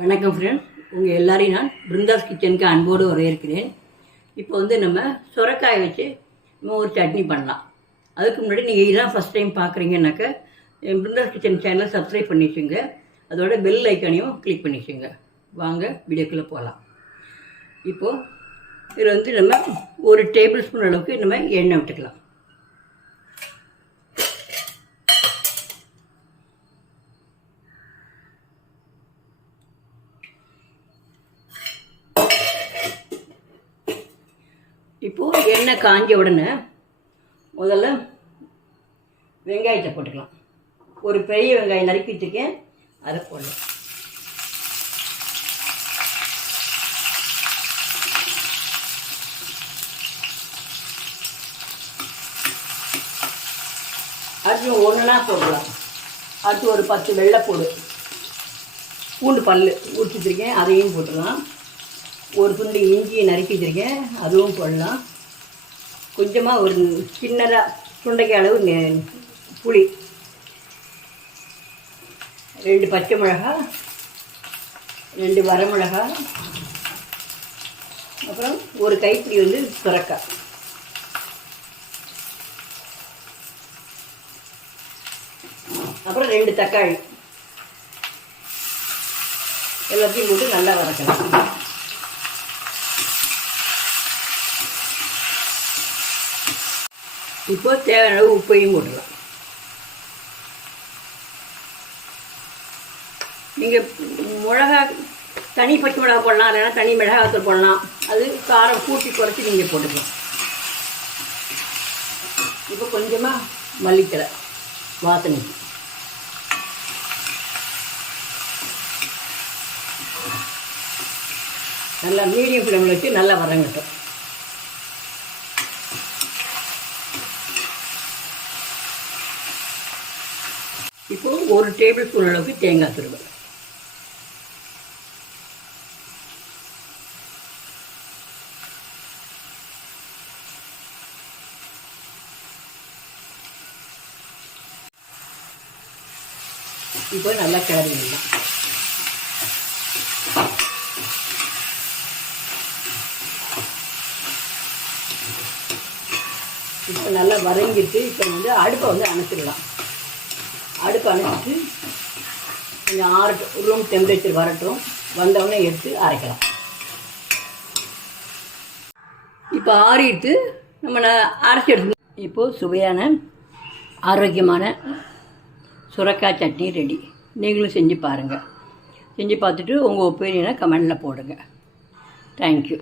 வணக்கம் ஃப்ரெண்ட்ஸ், உங்கள் எல்லாரையும் நான் பிருந்தாஸ் கிச்சனுக்கு அன்போடு வரவேற்கிறேன். இப்போ நம்ம சுரைக்காயை வச்சு நம்ம ஒரு சட்னி பண்ணலாம். அதுக்கு முன்னாடி நீங்கள் இதெல்லாம் ஃபஸ்ட் டைம் பார்க்குறீங்கன்னாக்க பிருந்தாஸ் கிச்சன் சேனலை சப்ஸ்கிரைப் பண்ணிச்சுங்க, அதோட பெல் ஐக்கானையும் கிளிக் பண்ணிச்சுங்க. வாங்க வீடியோக்குள்ளே போகலாம். இப்போது இதில் நம்ம ஒரு டேபிள் ஸ்பூன் அளவுக்கு நம்ம எண்ணெய் விட்டுக்கலாம். இப்போது எண்ணெய் காஞ்ச உடனே முதல்ல வெங்காயத்தை போட்டுக்கலாம். ஒரு பெரிய வெங்காயம் நறுக்கி வச்சுருக்கேன், அதை போடலாம். அடுத்து ஒன்றுனா போடலாம். அடுத்து ஒரு 10 வெள்ளைப்பூடு, பூண்டு பல் உரிச்சு வச்சுருக்கேன், அதையும் போட்டுடலாம். ஒரு துண்டு இஞ்சியை நறுக்கி வச்சுருக்கேன், அதுவும் போடலாம். கொஞ்சமாக ஒரு சின்னதாக சுண்டைக்காய் அளவு புளி, 2 பச்சை மிளகாய், 2 வரமிளகாய், அப்புறம் ஒரு கைப்பிடி சுரைக்காய், அப்புறம் 2 தக்காளி எல்லாத்தையும் போட்டு நல்லா வதக்கலாம். இப்போ தேவையான அளவு உப்பையும் போட்டுடலாம். நீங்கள் மிளகா தனி பச்சை மிளகா போடலாம், இல்லைன்னா தனி மிளகாத்தூள் போடலாம். அது காரம் கூட்டி குறைச்சி நீங்கள் போட்டுக்கலாம். இப்போ கொஞ்சமாக மல்லித்தழை வாசனைக்கு, நல்லா மீடியம் ஃப்ளேமில் வச்சு நல்லா வதங்கட்டும். இப்போ ஒரு டேபிள் ஸ்பூன் அளவுக்கு தேங்காய் துருவல், இப்போ நல்லா கிளறிடலாம். இப்போ நல்லா வதங்கிட்டு இப்போ அடுப்பை அணைச்சிடலாம். அடுப்பு அணைச்சிட்டு கொஞ்சம் ஆறட்டும், ரூம் டெம்பரேச்சர் வரட்டும். வந்தவுடனே எடுத்து அரைக்கலாம். இப்போ ஆறிட்டு நம்ம அரைச்சி எடுத்து இப்போது சுவையான ஆரோக்கியமான சுரைக்காய் சட்னி ரெடி. நீங்களும் செஞ்சு பாருங்கள். செஞ்சு பார்த்துட்டு உங்கள் ஒப்பீனியனை கமெண்டில் போடுங்க. தேங்க்யூ.